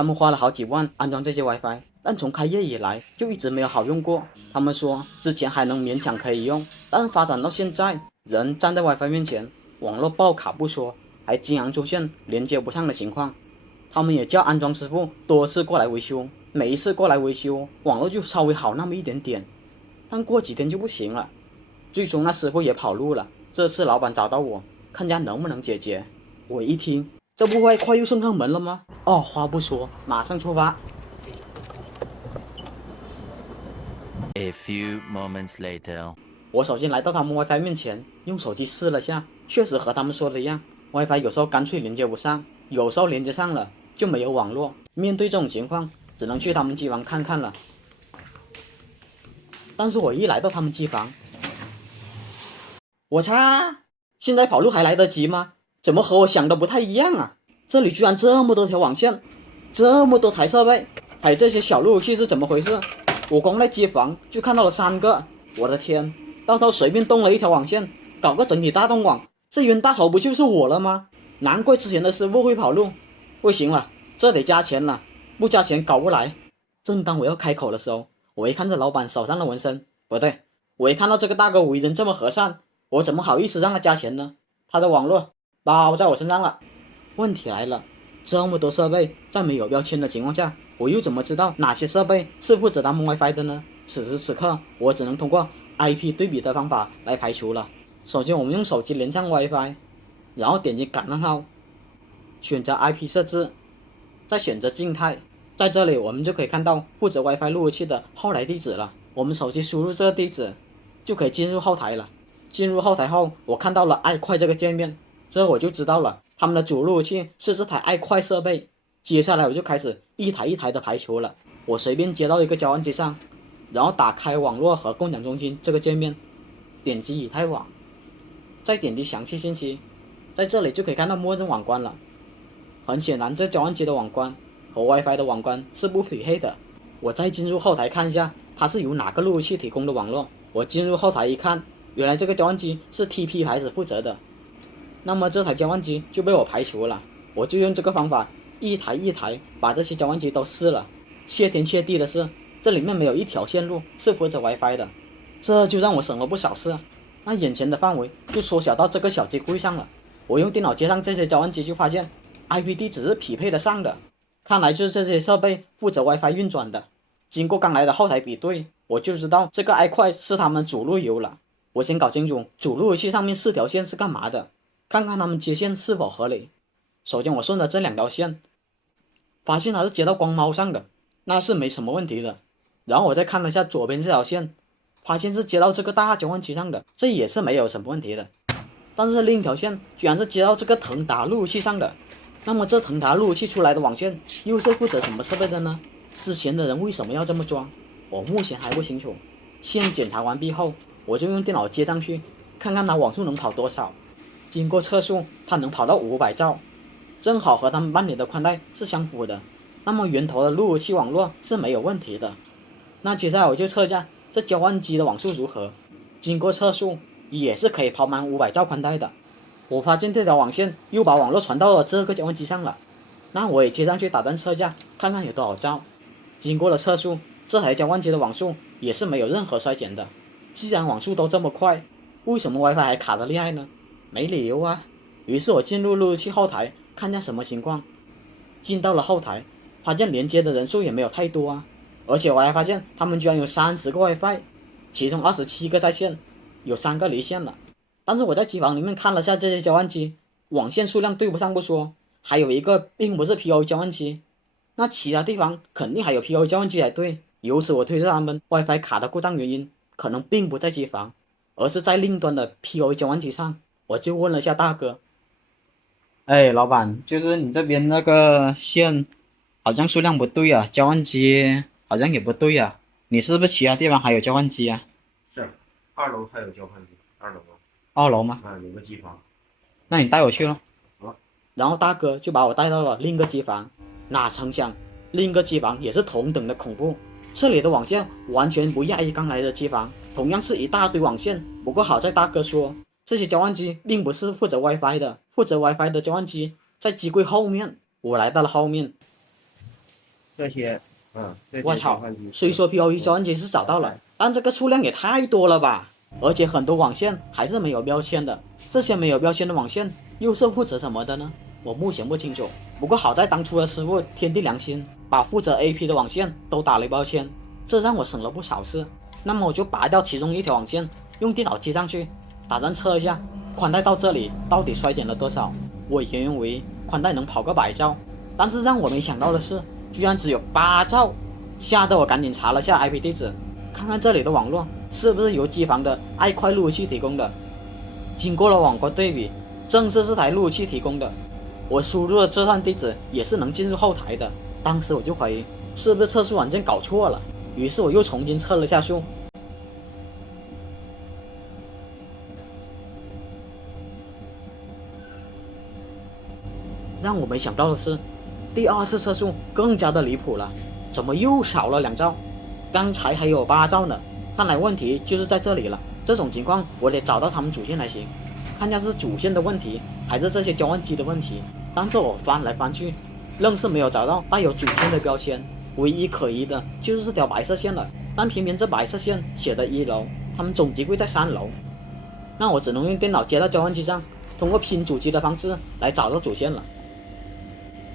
他们花了好几万安装这些 WiFi，但从开业以来就一直没有好用过。他们说之前还能勉强可以用，但发展到现在，人站在 WiFi 面前，网络爆卡不说，还经常出现连接不上的情况。他们也叫安装师傅多次过来维修，每一次过来维修，网络就稍微好那么一点点，但过几天就不行了。最终那师傅也跑路了。这次老板找到我，看家能不能解决。我一听，这不外快又送上门了吗？哦，话不说，马上出发。A few moments later， 我首先来到他们 WiFi 面前，用手机试了下，确实和他们说的一样 ，WiFi 有时候干脆连接不上，有时候连接上了就没有网络。面对这种情况，只能去他们机房看看了。但是我一来到他们机房，我擦！现在跑路还来得及吗？怎么和我想的不太一样啊？这里居然这么多条网线，这么多台设备，还有这些小路由器是怎么回事？我光在机房就看到了3个，我的天！到时候随便动了一条网线，搞个整体大动网，这冤大头不就是我了吗？难怪之前的师傅会跑路。不行了，这得加钱了，不加钱搞不来。正当我要开口的时候，我一看这老板手上的纹身，不对，我一看到这个大哥为人这么和善，我怎么好意思让他加钱呢？他的网络包在我身上了。问题来了，这么多设备在没有标签的情况下，我又怎么知道哪些设备是负责他们 WiFi 的呢？此时此刻，我只能通过 IP 对比的方法来排除了。首先，我们用手机连上 WiFi，然后点击感叹号，选择 IP 设置，再选择静态。在这里，我们就可以看到负责 WiFi 路由器的后台地址了。我们手机输入这个地址，就可以进入后台了。进入后台后，我看到了爱快这个界面，这我就知道了，他们的主路由器是这台爱快设备。接下来我就开始一台一台的排除了。我随便接到一个交换机上，然后打开网络和共享中心这个界面，点击以太网，再点击详细信息，在这里就可以看到默认网关了。很显然，这交换机的网关和 WiFi 的网关是不匹配的。我再进入后台看一下，它是由哪个路由器提供的网络。我进入后台一看，原来这个交换机是 TP 牌子负责的，那么这台交换机就被我排除了。我就用这个方法一台一台把这些交换机都试了。谢天谢地的是，这里面没有一条线路是负责 WiFi 的，这就让我省了不少事。那眼前的范围就缩小到这个小机柜上了。我用电脑接上这些交换机，就发现 IP 地址是匹配得上的，看来就是这些设备负责 WiFi 运转的。经过刚才的后台比对，我就知道这个 iQuie 是他们主路由了。我先搞清楚主路由器上面4条线是干嘛的，看看他们接线是否合理。首先我顺着这2条线，发现它是接到光猫上的，那是没什么问题的。然后我再看了下左边这条线，发现是接到这个大交换机上的，这也是没有什么问题的。但是另一条线居然是接到这个腾达路由器上的，那么这腾达路由器出来的网线又是负责什么设备的呢？之前的人为什么要这么装？我目前还不清楚。线检查完毕后，我就用电脑接上去，看看它网速能跑多少。经过测速，它能跑到500兆，正好和他们办理的宽带是相符的。那么源头的路由器网络是没有问题的。那接下来我就测一下这交换机的网速如何。经过测速，也是可以跑满500兆宽带的。我发现这条网线又把网络传到了这个交换机上了，那我也接上去打算测一下，看看有多少兆。经过了测速，这台交换机的网速也是没有任何衰减的。既然网速都这么快，为什么 WiFi 还卡得厉害呢？没理由啊。于是我进入路由器后台看下什么情况。进到了后台，发现连接的人数也没有太多啊，而且我还发现他们居然有30个 WiFi， 其中27个在线，有3个离线了。但是我在机房里面看了下这些交换机，网线数量对不上不说，还有一个并不是 PoE 交换机，那其他地方肯定还有 PoE 交换机才对。由此我推测他们 WiFi 卡的故障原因可能并不在机房，而是在另端的 PoE 交换机上。我就问了下大哥，哎，老板，就是你这边那个线好像数量不对啊，交换机好像也不对啊，你是不是其他地方还有交换机啊？是，2楼还有交换机，2楼2楼吗？啊，有个机房。那你带我去了。好。然后大哥就把我带到了另一个机房，哪成想另一个机房也是同等的恐怖。这里的网线完全不亚于刚来的机房，同样是一大堆网线。不过好在大哥说，这些交换机并不是负责 WiFi 的，负责 WiFi 的交换机在机柜后面。我来到了后面，这些我操交换机！虽说标语交换机是找到了，但这个数量也太多了吧！而且很多网线还是没有标签的，这些没有标签的网线又是负责什么的呢？我目前不清楚。不过好在当初的师傅天地良心，把负责 AP 的网线都打了标签，这让我省了不少事。那么我就拔掉其中一条网线，用电脑接上去，打算测一下宽带到这里到底衰减了多少。我原认为宽带能跑个100兆，但是让我没想到的是，居然只有8兆，吓得我赶紧查了下 IP 地址，看看这里的网络是不是由机房的爱快路由器提供的。经过了网关对比，正是这台路由器提供的。我输入的这段地址也是能进入后台的，当时我就怀疑是不是测速软件搞错了，于是我又重新测了下速。让我没想到的是，第2次测速更加的离谱了，怎么又少了2兆？刚才还有8兆呢，看来问题就是在这里了。这种情况我得找到他们主线才行，看下是主线的问题还是这些交换机的问题。但是我翻来翻去，愣是没有找到带有主线的标签，唯一可疑的就是这条白色线了。但偏偏这白色线写的1楼，他们总机柜在3楼，那我只能用电脑接到交换机上，通过拼主机的方式来找到主线了。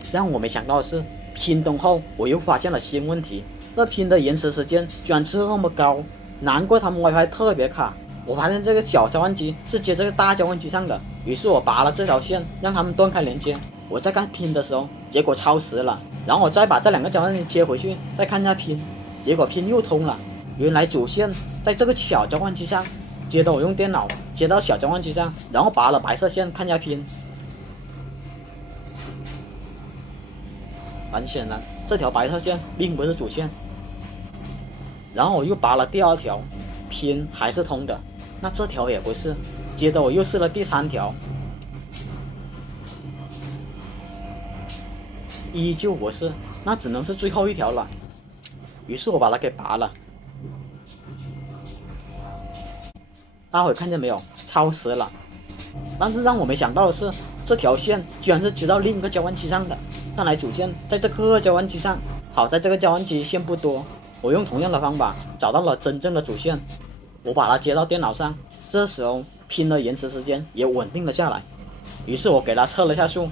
让我没想到的是，拼通后我又发现了新问题，这拼的延迟时间居然这么高，难怪他们 WiFi 特别卡。我发现这个小交换机是接这个大交换机上的，于是我拔了这条线，让他们断开连接。我在看拼的时候，结果超时了，然后我再把这2个交换机接回去，再看一下拼，结果拼又通了。原来主线在这个小交换机上，接着我用电脑接到小交换机上，然后拔了白色线看一下拼。很显然，这条白色线并不是主线。然后我又拔了第2条，拼还是通的，那这条也不是。接着我又试了第3条，依旧不是，那只能是最后一条了。于是我把它给拔了。大伙看见没有？超时了。但是让我没想到的是，这条线居然是接到另一个交换机上的。看来主线在这个交换机上，好在这个交换机线不多，我用同样的方法找到了真正的主线，我把它接到电脑上，这时候拼的延迟时间也稳定了下来。于是我给它测了下速，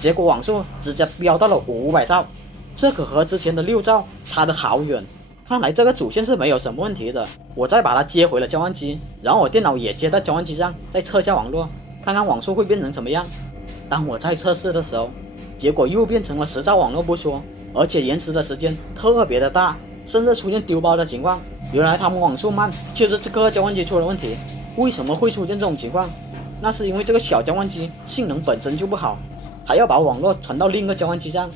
结果网速直接飙到了500兆，这可和之前的6兆差得好远。看来这个主线是没有什么问题的。我再把它接回了交换机，然后我电脑也接到交换机上，再测下网络，看看网速会变成什么样。当我在测试的时候，结果又变成了10兆网络不说，而且延迟的时间特别的大，甚至出现丢包的情况。原来他们网速慢就是这个交换机出了问题。为什么会出现这种情况？那是因为这个小交换机性能本身就不好，还要把网络传到另一个交换机上，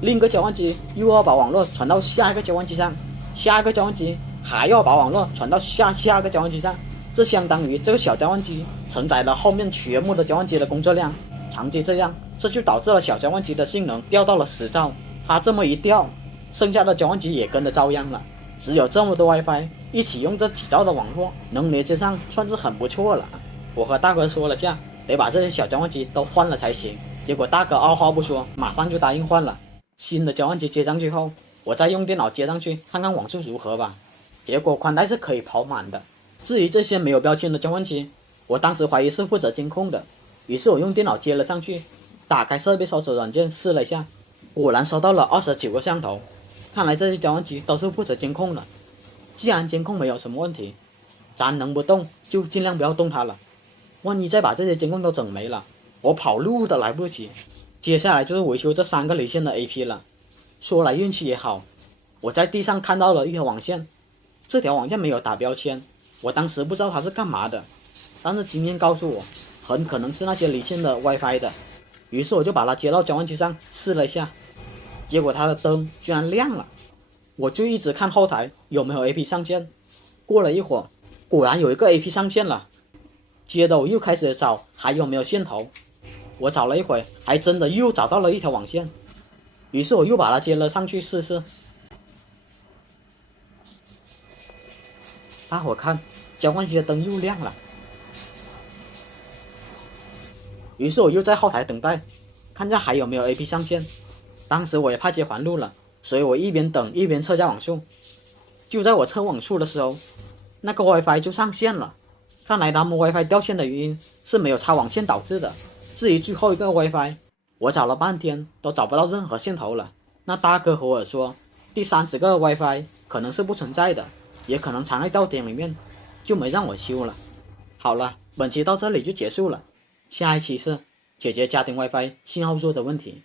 另一个交换机又要把网络传到下一个交换机上，下一个交换机还要把网络传到下一个交换机上，这相当于这个小交换机承载了后面全部的交换机的工作量。长期这样，这就导致了小交换机的性能掉到了10兆。它这么一掉，剩下的交换机也跟着遭殃了。只有这么多 WiFi 一起用这几兆的网络能连接上，算是很不错了。我和大哥说了下，得把这些小交换机都换了才行。结果大哥二话不说，马上就答应换了。新的交换机接上去后，我再用电脑接上去看看网速如何吧。结果宽带是可以跑满的。至于这些没有标签的交换机，我当时怀疑是负责监控的，于是我用电脑接了上去，打开设备搜索软件试了一下，果然收到了29个像头。看来这些交换机都是负责监控的。既然监控没有什么问题，咱能不动就尽量不要动它了。万一再把这些监控都整没了，我跑路都来不及。接下来就是维修这3个离线的 AP 了。说来运气也好，我在地上看到了一条网线，这条网线没有打标签，我当时不知道它是干嘛的，但是经验告诉我，很可能是那些离线的 WiFi 的。于是我就把它接到交换机上试了一下，结果它的灯居然亮了。我就一直看后台有没有 AP 上线，过了一会儿，果然有一个 AP 上线了。接着我又开始找还有没有线头，我找了一会，还真的又找到了一条网线，于是我又把它接了上去试试。大伙看，交换机的灯又亮了。于是我又在后台等待，看看还有没有 AP 上线。当时我也怕接环路了，所以我一边等一边测加网速。就在我测网速的时候，那个 WiFi 就上线了。看来他们 WiFi 掉线的原因是没有插网线导致的。至于最后一个 WiFi， 我找了半天都找不到任何线头了。那大哥和我说，第30个 WiFi 可能是不存在的，也可能藏在吊顶里面，就没让我修了。好了，本期到这里就结束了，下一期是解决家庭 WiFi 信号弱的问题。